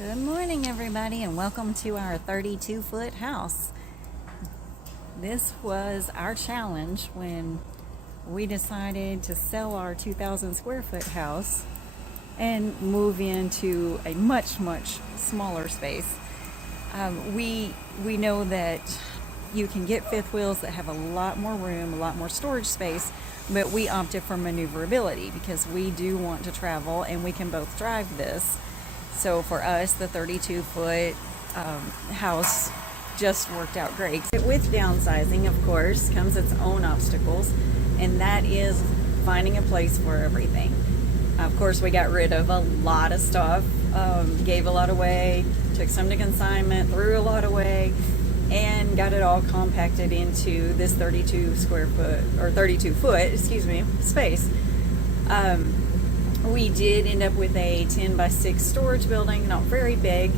Good morning, everybody, and welcome to our 32-foot house. This was our challenge when we decided to sell our 2,000 square foot house and move into a much smaller space. We know that you can get fifth wheels that have a lot more room, a lot more storage space, but we opted for maneuverability because we do want to travel and we can both drive this. So for us, the 32-foot house just worked out great. With downsizing, of course, comes its own obstacles, and that is finding a place for everything. Of course, we got rid of a lot of stuff, gave a lot away, took some to consignment, threw a lot away, and got it all compacted into this 32 foot space. We did end up with a 10 by 6 storage building, not very big,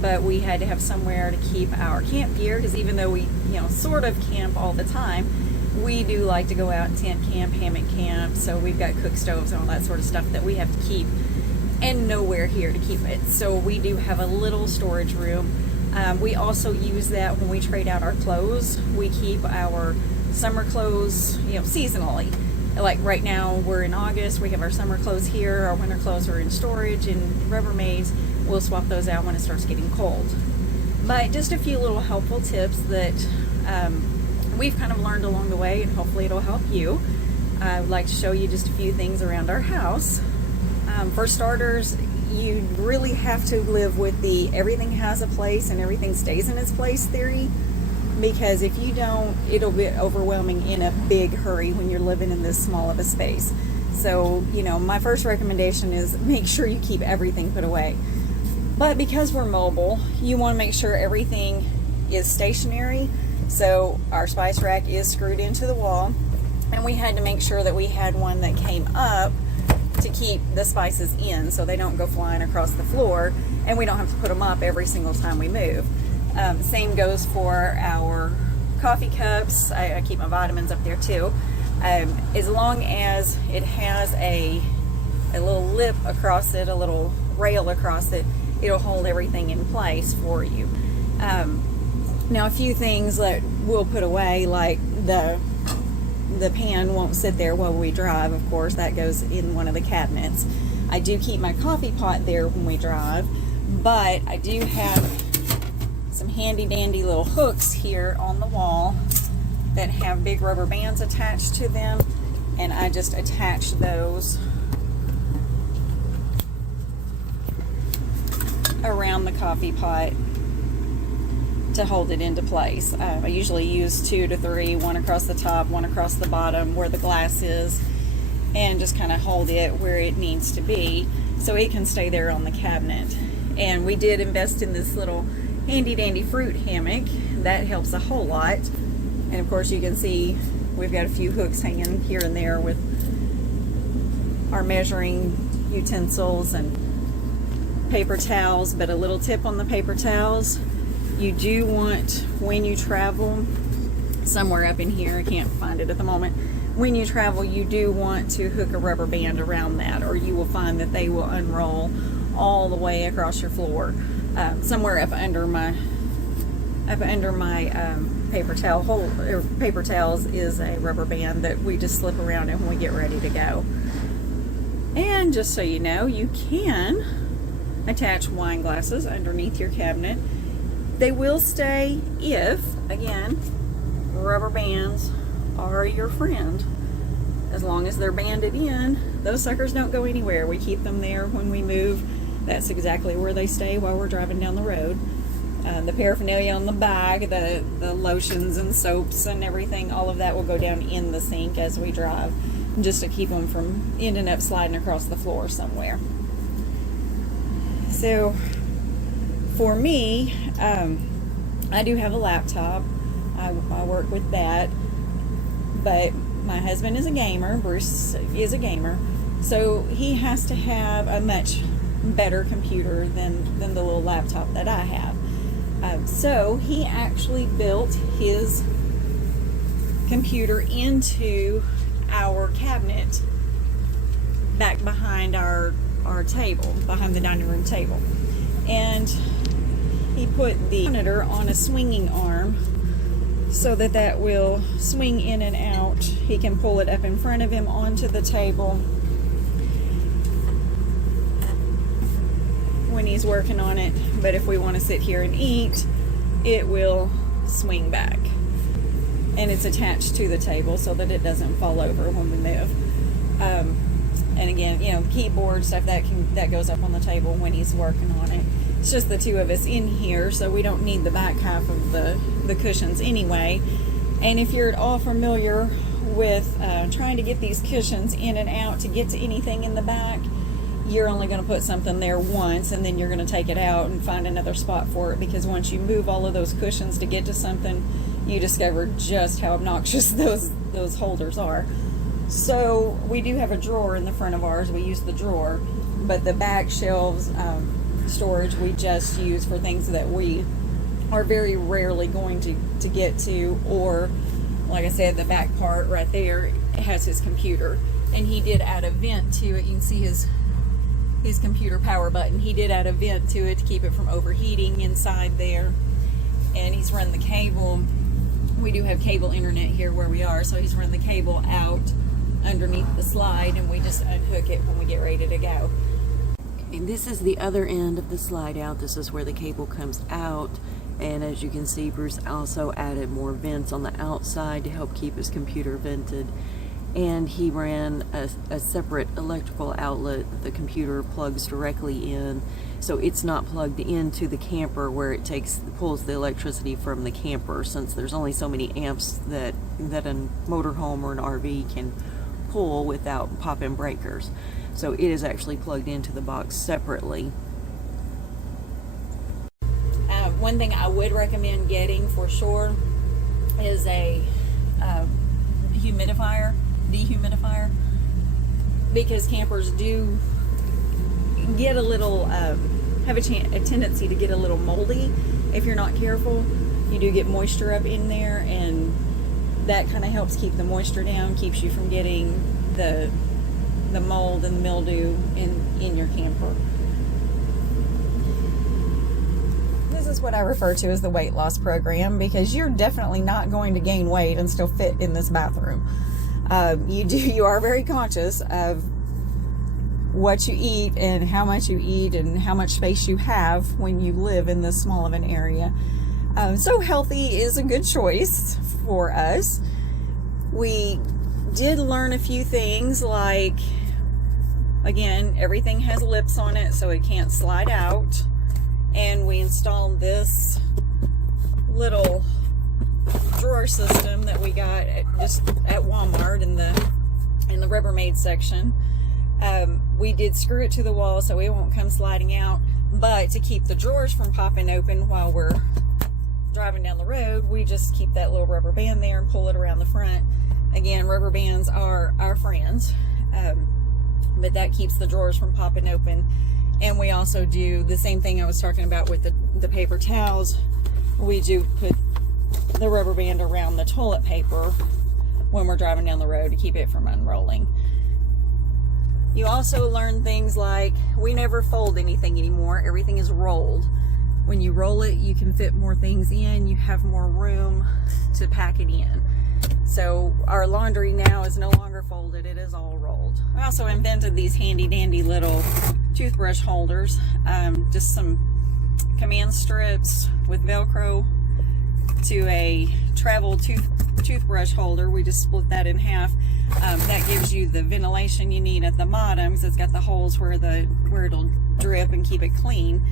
but we had to have somewhere to keep our camp gear, because even though we, sort of camp all the time, we do like to go out and tent camp, hammock camp, so we've got cook stoves and all that sort of stuff that we have to keep, and nowhere here to keep it. So we do have a little storage room. We also use that when we trade out our clothes. We keep our summer clothes, seasonally. Like right now, we're in August, we have our summer clothes here, our winter clothes are in storage and Rubbermaids. We'll swap those out when it starts getting cold. But just a few little helpful tips that we've kind of learned along the way, and hopefully it'll help you. I would like to show you just a few things around our house. For starters, you really have to live with the everything has a place and everything stays in its place theory. Because if you don't, it'll be overwhelming in a big hurry when you're living in this small of a space. So, my first recommendation is make sure you keep everything put away. But because we're mobile, you want to make sure everything is stationary. So our spice rack is screwed into the wall, and we had to make sure that we had one that came up to keep the spices in so they don't go flying across the floor, and we don't have to put them up every single time we move. Same goes for our coffee cups. I keep my vitamins up there too. As long as it has a little lip across it, a little rail across it, it'll hold everything in place for you. Now, a few things that we'll put away, like the pan won't sit there while we drive. Of course, that goes in one of the cabinets. I do keep my coffee pot there when we drive, but I do have some handy dandy little hooks here on the wall that have big rubber bands attached to them, and I just attach those around the coffee pot to hold it into place. I usually use 2 to 3, one across the top, one across the bottom where the glass is, and just kind of hold it where it needs to be so it can stay there on the cabinet. And we did invest in this little handy dandy fruit hammock. That helps a whole lot. And of course, you can see we've got a few hooks hanging here and there with our measuring utensils and paper towels. But a little tip on the paper towels: you do want, when you travel, somewhere up in here, I can't find it at the moment, when you travel, you do want to hook a rubber band around that, or you will find that they will unroll all the way across your floor. Somewhere up under my paper towel hold, or paper towels, is a rubber band that we just slip around it when we get ready to go. And just so you know, you can attach wine glasses underneath your cabinet. They will stay if, again, rubber bands are your friend. As long as they're banded in, those suckers don't go anywhere. We keep them there when we move. That's exactly where they stay while we're driving down the road. The paraphernalia on the bag, the lotions and soaps and everything, all of that will go down in the sink as we drive, just to keep them from ending up sliding across the floor somewhere. So for me, I do have a laptop. I work with that, but my husband is a gamer. Bruce is a gamer, so he has to have a much better computer than the little laptop that I have. So he actually built his computer into our cabinet back behind our table, behind the dining room table. and he put the monitor on a swinging arm so that that will swing in and out. He can pull it up in front of him onto the table when he's working on it, but if we want to sit here and eat, it will swing back, and it's attached to the table so that it doesn't fall over when we move. And again, you know, keyboard stuff that goes up on the table when he's working on it. It's just the two of us in here, so we don't need the back half of the cushions anyway. And if you're at all familiar with trying to get these cushions in and out to get to anything in the back, you're only going to put something there once, and then you're going to take it out and find another spot for it, because once you move all of those cushions to get to something, you discover just how obnoxious those holders are. So we do have a drawer in the front of ours. We use the drawer, but the back shelves storage we just use for things that we are very rarely going to get to, or like I said, the back part right there has his computer, and he did add a vent to it. You can see his computer power button. He did add a vent to it to keep it from overheating inside there, and he's run the cable. We do have cable internet here where we are, so he's run the cable out underneath the slide, and we just unhook it when we get ready to go. And this is the other end of the slide out. This is where the cable comes out, and as you can see, Bruce also added more vents on the outside to help keep his computer vented. And he ran a separate electrical outlet that the computer plugs directly in, so it's not plugged into the camper where it pulls the electricity from the camper, since there's only so many amps that a motorhome or an RV can pull without pop-in breakers. So it is actually plugged into the box separately. One thing I would recommend getting for sure is a dehumidifier, because campers do get a little have a tendency to get a little moldy if you're not careful. You do get moisture up in there, and that kind of helps keep the moisture down, keeps you from getting the mold and the mildew in your camper. This is what I refer to as the weight loss program, because you're definitely not going to gain weight and still fit in this bathroom. You are very conscious of what you eat and how much you eat and how much space you have when you live in this small of an area. So healthy is a good choice for us. We did learn a few things, like, again, everything has lips on it so it can't slide out. And we installed this little drawer system that we got just at Walmart in the Rubbermaid section. We did screw it to the wall so it won't come sliding out, but to keep the drawers from popping open while we're driving down the road, we just keep that little rubber band there and pull it around the front. Again, rubber bands are our friends, but that keeps the drawers from popping open. And we also do the same thing I was talking about with the paper towels. We do put the rubber band around the toilet paper when we're driving down the road to keep it from unrolling. You also learn things like we never fold anything anymore. Everything is rolled. When you roll it, you can fit more things in. You have more room to pack it in. So our laundry now is no longer folded. It is all rolled. I also invented these handy dandy little toothbrush holders. Just some command strips with Velcro to a travel toothbrush holder. We just split that in half. That gives you the ventilation you need at the bottom, because it's got the holes where it'll drip and keep it clean.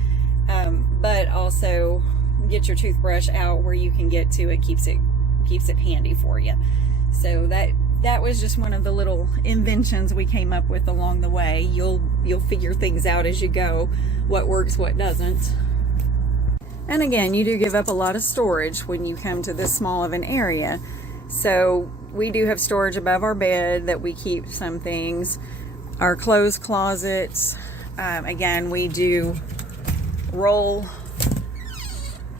But also get your toothbrush out where you can get to it. Keeps it handy for you. So that was just one of the little inventions we came up with along the way. You'll figure things out as you go, what works, what doesn't. And again, you do give up a lot of storage when you come to this small of an area. So we do have storage above our bed that we keep some things. Our clothes closets, again, we do roll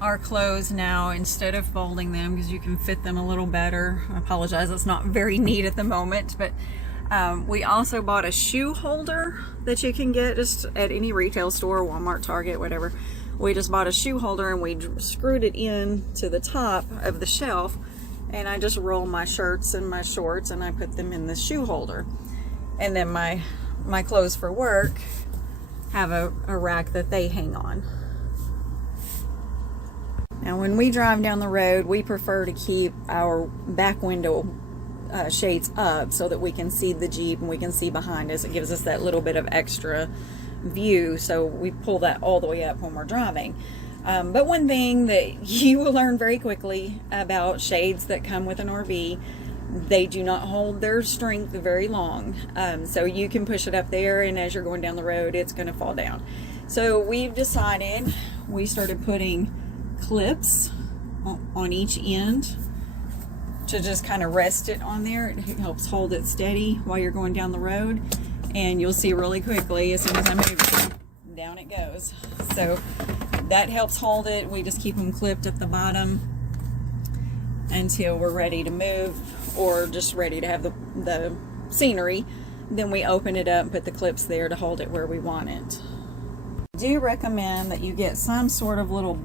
our clothes now instead of folding them, because you can fit them a little better. I apologize, it's not very neat at the moment, but We also bought a shoe holder that you can get just at any retail store, Walmart, Target, whatever. We just bought a shoe holder and we screwed it in to the top of the shelf, and I just roll my shirts and my shorts and I put them in the shoe holder. And then my clothes for work have a rack that they hang on. Now when we drive down the road, we prefer to keep our back window shades up so that we can see the Jeep and we can see behind us. It gives us that little bit of extra view, so we pull that all the way up when we're driving. But one thing that you will learn very quickly about shades that come with an RV, they do not hold their strength very long. So you can push it up there, and as you're going down the road, it's going to fall down. So we've decided, we started putting clips on each end to just kind of rest it on there. It helps hold it steady while you're going down the road, and you'll see really quickly as soon as I move it, down it goes. So that helps hold it. We just keep them clipped at the bottom until we're ready to move, or just ready to have the scenery. Then we open it up and put the clips there to hold it where we want it. I do recommend that you get some sort of little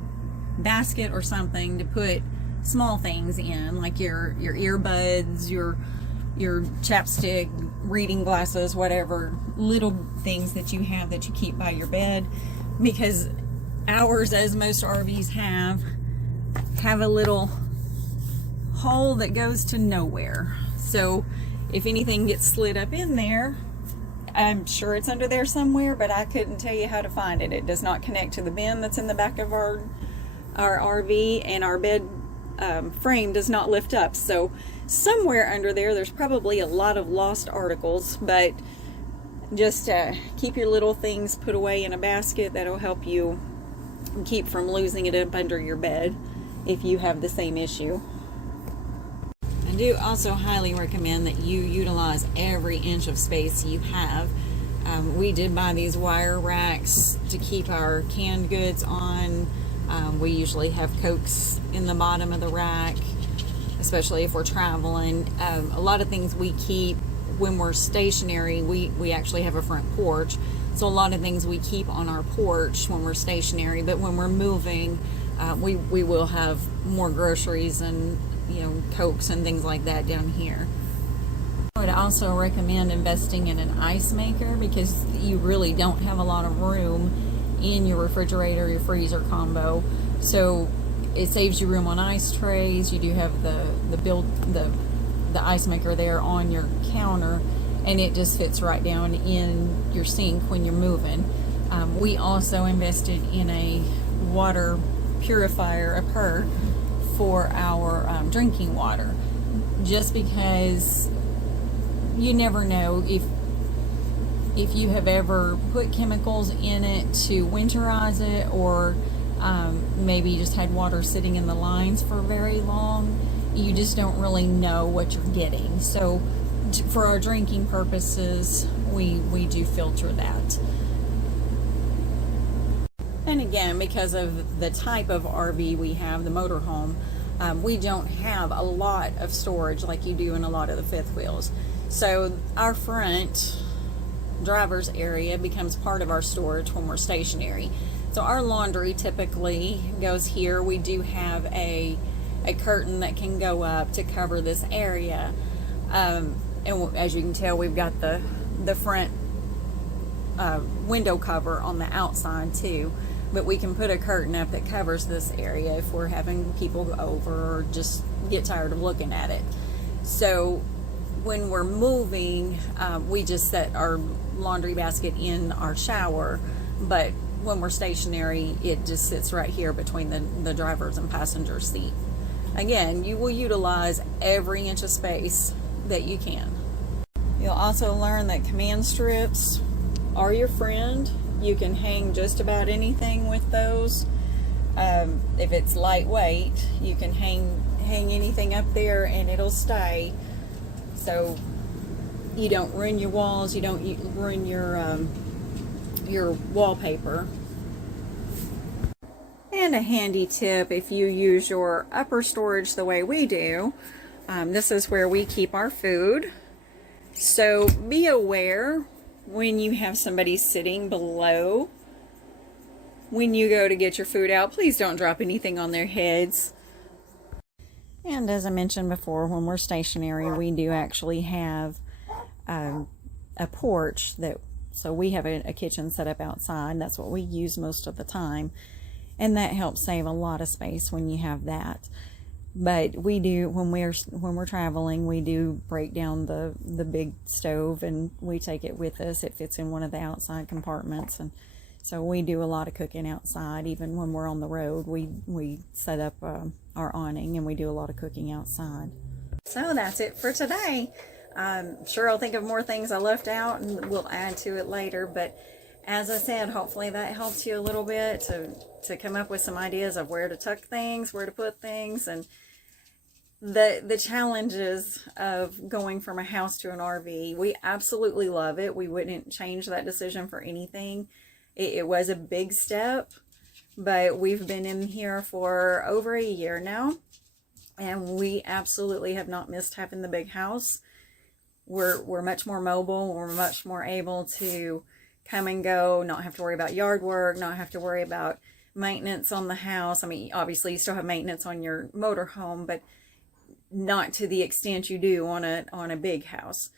basket or something to put small things in, like your earbuds, your chapstick, reading glasses, whatever little things that you have that you keep by your bed, because ours, as most RVs have a little hole that goes to nowhere. So if anything gets slid up in there, I'm sure it's under there somewhere, but I couldn't tell you how to find it. It does not connect to the bin that's in the back of our RV, and our bed frame does not lift up. So somewhere under there's probably a lot of lost articles, but just keep your little things put away in a basket. That'll help you keep from losing it up under your bed if you have the same issue. I do also highly recommend that you utilize every inch of space you have. We did buy these wire racks to keep our canned goods on. We usually have Cokes in the bottom of the rack, especially if we're traveling. A lot of things we keep when we're stationary, we actually have a front porch, so a lot of things we keep on our porch when we're stationary, but when we're moving, we will have more groceries and, you know, Cokes and things like that down here. I would also recommend investing in an ice maker, because you really don't have a lot of room in your refrigerator, your freezer combo. So it saves you room on ice trays. You do have the ice maker there on your counter, and it just fits right down in your sink when you're moving. We also invested in a water purifier, for our drinking water, just because you never know if you have ever put chemicals in it to winterize it, or maybe you just had water sitting in the lines for very long. You just don't really know what you're getting. So for our drinking purposes, we do filter that. And again, because of the type of RV we have, the motorhome, we don't have a lot of storage like you do in a lot of the fifth wheels. So our front driver's area becomes part of our storage when we're stationary. So our laundry typically goes here. We do have a curtain that can go up to cover this area, and as you can tell, we've got the front window cover on the outside too, but we can put a curtain up that covers this area if we're having people go over or just get tired of looking at it. So when we're moving, we just set our laundry basket in our shower, but when we're stationary, it just sits right here between the driver's and passenger seat. Again, you will utilize every inch of space that you can. You'll also learn that command strips are your friend. You can hang just about anything with those. If it's lightweight, you can hang anything up there and it'll stay. So you don't ruin your walls, you don't ruin your wallpaper. And a handy tip, if you use your upper storage the way we do, this is where we keep our food. So be aware when you have somebody sitting below. When you go to get your food out, please don't drop anything on their heads. And as I mentioned before, when we're stationary, we do actually have a porch so we have a kitchen set up outside. That's what we use most of the time. And that helps save a lot of space when you have that. But we do, when we're traveling, we do break down the big stove and we take it with us. It fits in one of the outside compartments, and so we do a lot of cooking outside. Even when we're on the road, we set up our awning and we do a lot of cooking outside. So that's it for today. Sure, I'll think of more things I left out and we'll add to it later. But as I said, hopefully that helps you a little bit to come up with some ideas of where to tuck things, where to put things, and the challenges of going from a house to an RV. We absolutely love it. We wouldn't change that decision for anything. It was a big step, but we've been in here for over a year now, and we absolutely have not missed having the big house. We're much more mobile. We're much more able to come and go, not have to worry about yard work, not have to worry about maintenance on the house. I mean, obviously you still have maintenance on your motorhome, but not to the extent you do on a big house.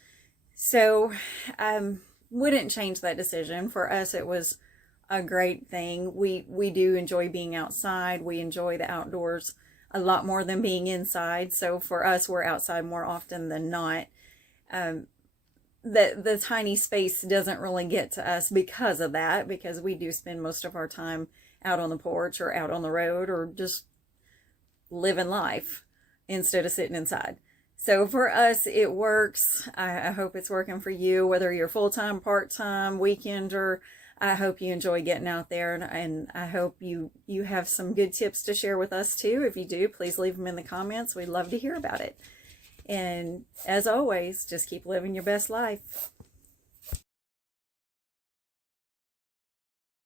So wouldn't change that decision. For us, it was a great thing. We do enjoy being outside. We enjoy the outdoors a lot more than being inside. So for us, we're outside more often than not. The tiny space doesn't really get to us because of that, because we do spend most of our time out on the porch or out on the road or just living life instead of sitting inside. So for us, it works. I hope it's working for you, whether you're full-time, part-time, weekender. I hope you enjoy getting out there, and I hope you have some good tips to share with us too. If you do, please leave them in the comments. We'd love to hear about it. And as always, just keep living your best life.